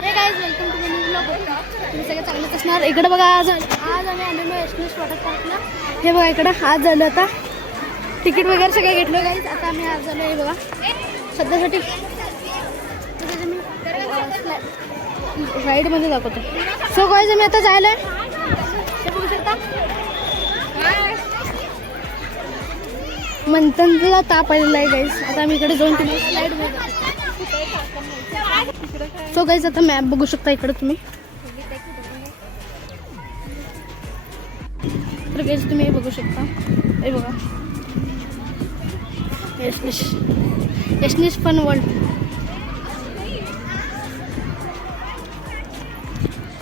हे guys welcome to new blog. तुम्ही सगळे चांगलेच असणार. इकडे बघा आज आम्ही आलेलो एसनेस वॉटर पार्कला. हे बघा इकडं आज झालं. आता तिकीट वगैरे सगळं घेतलं गाईज. आता आम्ही आज झालो. हे बघा सध्यासाठी राईडमध्ये दाखवतो. सो गाईज आम्ही आता जायला हे बघू शकता. मंथनला ताप आलेला आहे गाईज. आता आम्ही इकडे जाऊन तुम्ही स्लाईडमध्ये जातो. सो गाईज आता मॅप बघू शकता इकडे तुम्ही. तर गाईज तुम्ही हे बघू शकता. हे बघा एसनेस फन वर्ल्ड.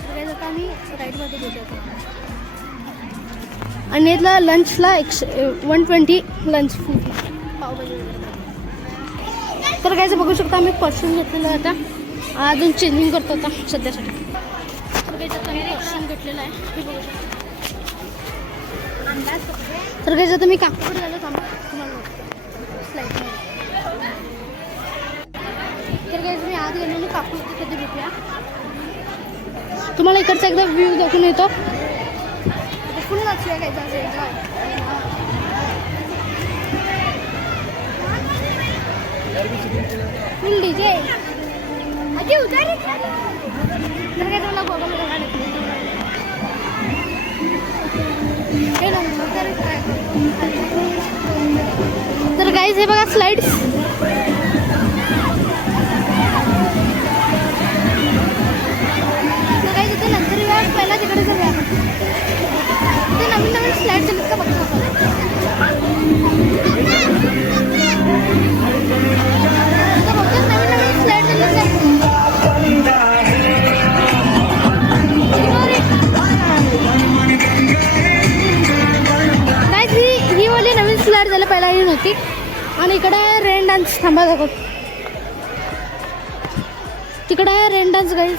गाईज आता आम्ही राईडमध्ये गेलो आणि इथला लंचला 120 लंच फूड पावभाजी वगैरे. तर काय बघू शकता आम्ही परफ्यूम घेतलेलं आहे. आता अजून चेंजिंग करतो आता सध्यासाठी. तर काय आता मी परफ्यूम घेतलेलं आहे हे बघू शकता. तर काय आता मी काकूकडे झालं थांबा तुम्हाला स्लाईडमध्ये. तर काय मी आत गेलो आणि काकू कधी भेटूया. तुम्हाला इकडचा एकदा व्ह्यू दाखवून येतो. फुल नाचूया काय फुल डीजे. तर गाईज हे बघा स्लाइड्स. तर गाईज इथे नंतर वेळा पहिला तिकडे जाऊया. ते नवीन नवीन स्लाइड चालत का बघतो. ही वाली नवीन स्लाइड झालं पहिला ही नव्हती. आणि इकडे आहे रेन डान्स. थांबा दाखव. तिकडे आहे रेन डान्स गाईज.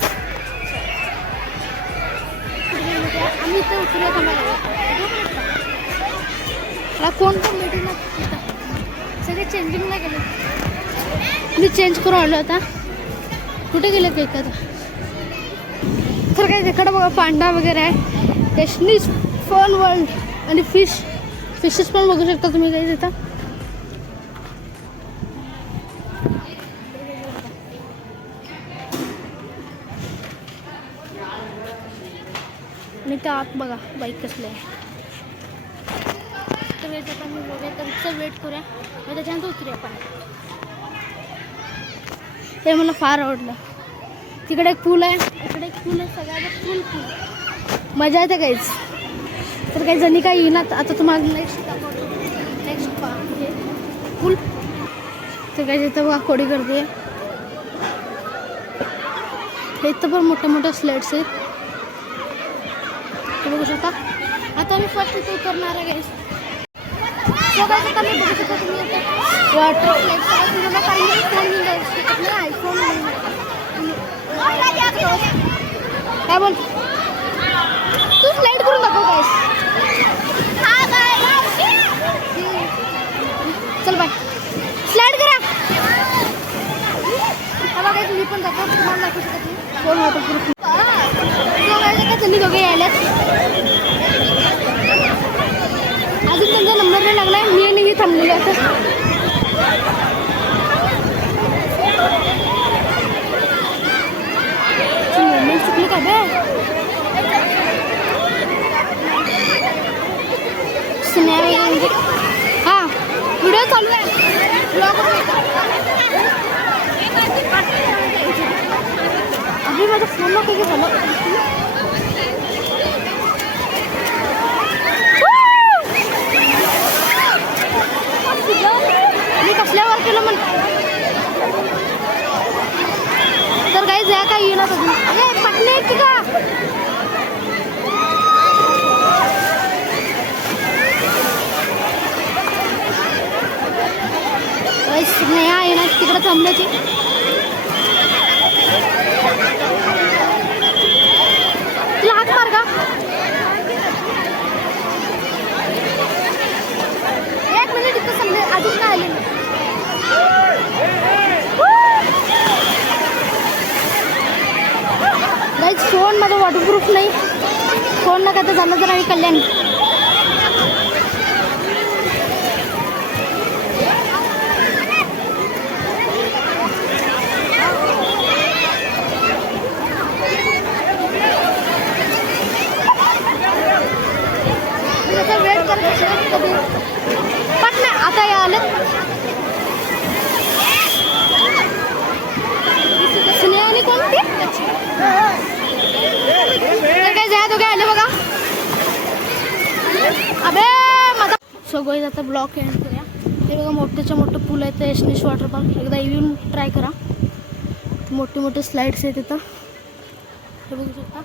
आम्ही इथे उतरूया. थांबा कोण पण भेटून सगळे चेंजिंगला गेले. मी चेंज करून आलो आता. कुठे गेले ते आता. तर काय तिकडं बघा पांडा वगैरे आहे. एसनेस फन वर्ल्ड आणि फिशेस पण बघू शकता तुम्ही काही तिथं. आणि त्या आत बघा बाईक कसले आहे. तर आता मी बघूया त्यांचं वेट करूया आणि त्याच्यानंतर उतरूया आपण. हे मला फार आवडलं. तिकडे एक पूल आहे इकडे एक पूल आहे. सगळ्यात पूल मजा येते काहीच. तर काही जणी काही येणार. आता तुम्हाला नेक्स्ट पूल. तर काही इथं बघा कोडी करते. इथं पण मोठ्या मोठ्या स्लाइड्स आहेत ते बघू शकता. आता आम्ही फर्स्ट इथे उतरणार आहे गाईस. आता मी बघू शकता तुम्ही वॉटर स्लाइड. तुम्हाला काही फोन मिळून आयफोन काय बोल तू स्लाइड करून दाखव गाईस. चल बाय स्लाइड करा. हा बघा तुम्ही पण दाखव. तुम्हाला दाखवू शकत नाही फोन वॉटर प्रूफ. त्यांनी दोघे यायल्यात. अजून त्यांचा नंबर नाही लागलाय. मी आणि मी थांबलेलो आता. मुवमेंट चुकली का बे. हां व्हिडिओ चालू आहे. अभी माझ्या फोनला काही झालं. मी कसल्यावर केलं म्हण. तर काही ज्या काही येणार पटले की का. नाही येणार तिकडं थांबल्याची. तुला हात मार का. एक मिनिट इथं समजा अजून काय आले. माझं वॉटरप्रूफ नाही. कोण ना काय तर झालं तर आम्ही कल्याणी. वेट करत पण नाही आता हे आलं. स्नेहाने कोणती काय जाय तो काय आले बघा. अबे माझा सगळं आता ब्लॉक एंड करूया. हे बघा मोठ्याच्या मोठं पूल आहे ते एशनेश वॉटर पार्क. एकदा येऊन ट्राय करा. मोठे मोठे स्लाइड्स आहेत इथं हे बघू शकता.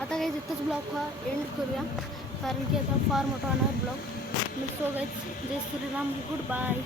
आता काही इथंच ब्लॉक हा एंड करूया कारण की आता फार मोठा होणार ब्लॉग. सो गाईज जय श्रीराम, गुड बाय.